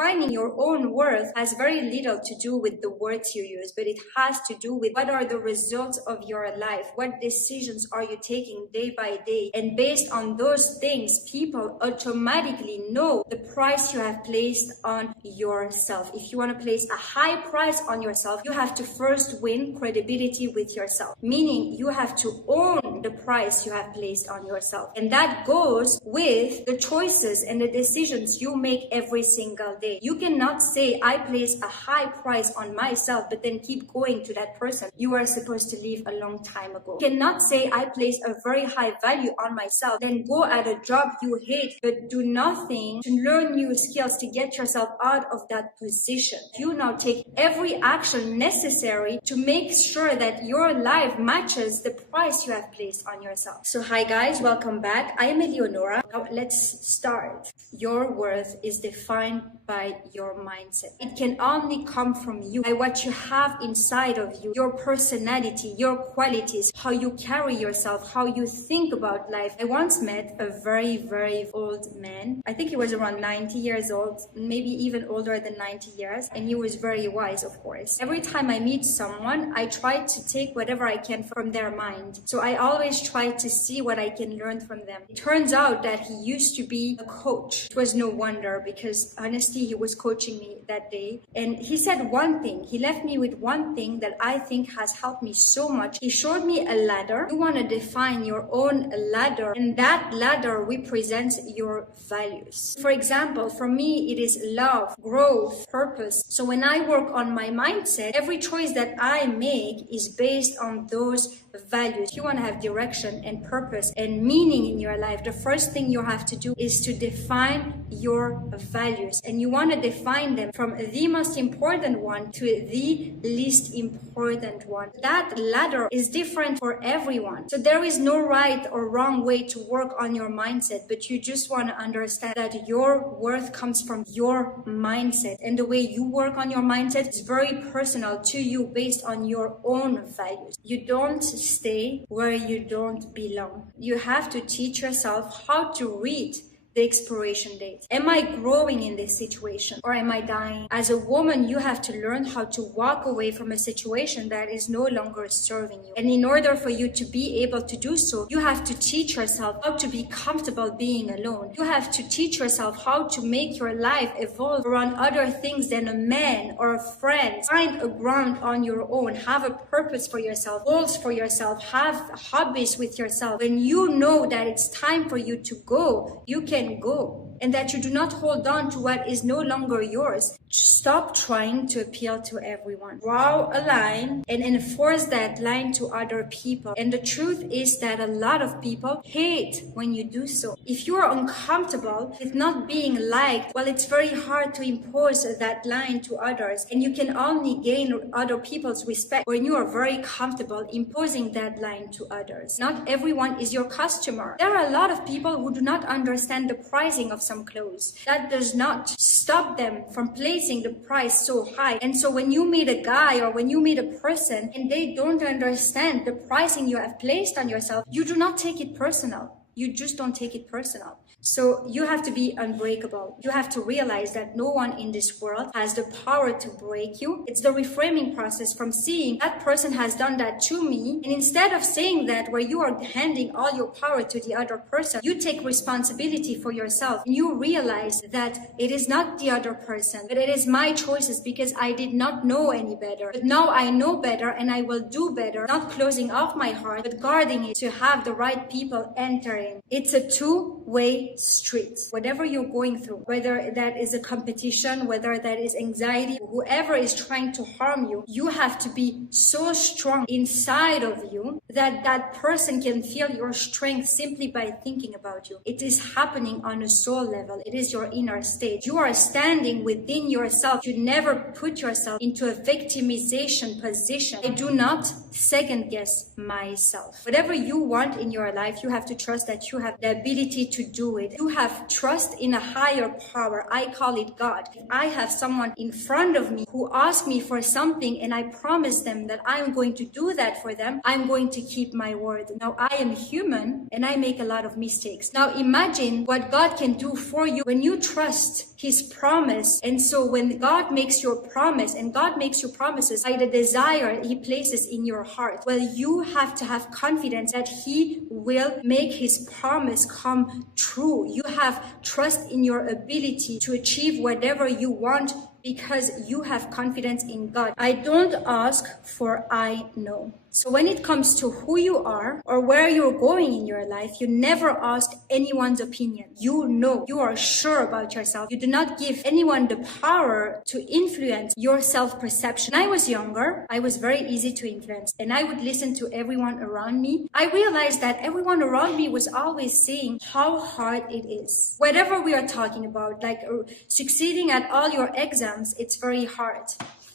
defining your own worth has very little to do with the words you use, but it has to do with what are the results of your life, what decisions are you taking day by day, and based on those things, people automatically know the price you have placed on yourself. If you want to place a high price on yourself, you have to first win credibility with yourself, meaning you have to own the price you have placed on yourself. And that goes with the choices and the decisions you make every single day. You cannot say, I place a high price on myself, but then keep going to that person you are supposed to leave a long time ago. You cannot say, I place a very high value on myself, then go at a job you hate, but do nothing to learn new skills to get yourself out of that position. You now take every action necessary to make sure that your life matches the price you have placed on yourself. So hi guys, welcome back. I am Eleonora. Now let's start. Your worth is defined by your mindset. It can only come from you, by what you have inside of you, your personality, your qualities, how you carry yourself, how you think about life. I once met a very, very old man. I think he was around 90 years old, maybe even older than 90 years. And he was very wise, of course. Every time I meet someone, I try to take whatever I can from their mind. So I always try to see what I can learn from them. It turns out that he used to be a coach. It was no wonder, because honestly, he was coaching me that day. And he said one thing. He left me with one thing that I think has helped me so much. He showed me a ladder. You want to define your own ladder, and that ladder represents your values. For example, for me, it is love, growth, purpose. So when I work on my mindset, every choice that I make is based on those values. If you want to have direction and purpose and meaning in your life, the first thing you have to do is to define your values. And you want to define them from the most important one to the least important one. That ladder is different for everyone. So there is no right or wrong way to work on your mindset, but you just want to understand that your worth comes from your mindset. And the way you work on your mindset is very personal to you, based on your own values. You don't stay where you don't belong. You have to teach yourself how to read the expiration date. Am I growing in this situation, or am I dying? As a woman, you have to learn how to walk away from a situation that is no longer serving you. And in order for you to be able to do so, you have to teach yourself how to be comfortable being alone. You have to teach yourself how to make your life evolve around other things than a man or a friend. Find a ground on your own. Have a purpose for yourself, goals for yourself, have hobbies with yourself. When you know that it's time for you to go, you can go, and that you do not hold on to what is no longer yours. Stop trying to appeal to everyone. Draw a line and enforce that line to other people. And the truth is that a lot of people hate when you do so. If you are uncomfortable with not being liked, well, it's very hard to impose that line to others. And you can only gain other people's respect when you are very comfortable imposing that line to others. Not everyone is your customer. There are a lot of people who do not understand the pricing of some clothes. That does not stop them from placing the price so high. And so when you meet a guy or when you meet a person and they don't understand the pricing you have placed on yourself, you do not take it personal. You just don't take it personal. So you have to be unbreakable. You have to realize that no one in this world has the power to break you. It's the reframing process from seeing that person has done that to me. And instead of saying that, where you are handing all your power to the other person, you take responsibility for yourself. And you realize that it is not the other person, but it is my choices, because I did not know any better. But now I know better, and I will do better, not closing off my heart, but guarding it to have the right people enter in. It's a two-way street. Whatever you're going through, whether that is a competition, whether that is anxiety, whoever is trying to harm you, you have to be so strong inside of you that that person can feel your strength simply by thinking about you. It is happening on a soul level. It is your inner state. You are standing within yourself. You never put yourself into a victimization position. I do not second guess myself. Whatever you want in your life, you have to trust that you have the ability to do it. You have trust in a higher power. I call it God. If I have someone in front of me who asks me for something and I promise them that I'm going to do that for them, I'm going to to keep my word. Now, I am human and I make a lot of mistakes. Now, imagine what God can do for you when you trust His promise. And so when God makes your promise, and God makes your promises by the desire He places in your heart, well, you have to have confidence that He will make His promise come true. You have trust in your ability to achieve whatever you want because you have confidence in God. I don't ask, for I know. So when it comes to who you are or where you're going in your life, you never ask anyone's opinion. You know, you are sure about yourself. You do not give anyone the power to influence your self-perception. When I was younger, I was very easy to influence and I would listen to everyone around me. I realized that everyone around me was always saying how hard it is. Whatever we are talking about, like succeeding at all your exams, it's very hard.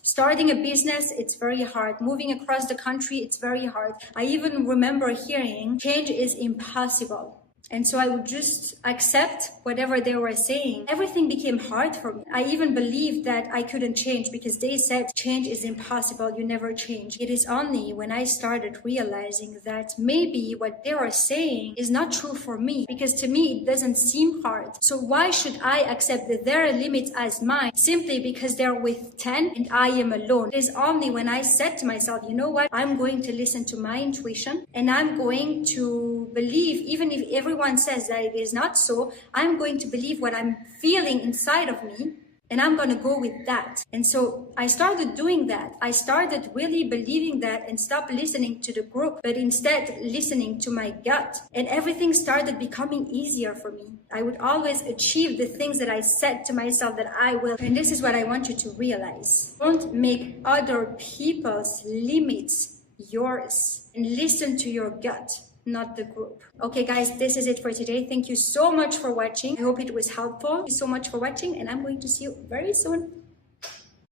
Starting a business, it's very hard. Moving across the country, it's very hard. I even remember hearing change is impossible. And so I would just accept whatever they were saying. Everything became hard for me. I even believed that I couldn't change because they said change is impossible, you never change. It is only when I started realizing that maybe what they were saying is not true for me, because to me it doesn't seem hard. So why should I accept their limits as mine simply because they're with 10 and I am alone? It is only when I said to myself, you know what, I'm going to listen to my intuition and I'm going to believe, even if everyone says that it is not so, I'm going to believe what I'm feeling inside of me and I'm going to go with that. And so I started doing that. I started really believing that and stopped listening to the group, but instead listening to my gut. And everything started becoming easier for me. I would always achieve the things that I said to myself that I will. And this is what I want you to realize. Don't make other people's limits yours and listen to your gut, not the group. Okay guys, this is it for today. Thank you so much for watching. I hope it was helpful. Thank you so much for watching and I'm going to see you very soon.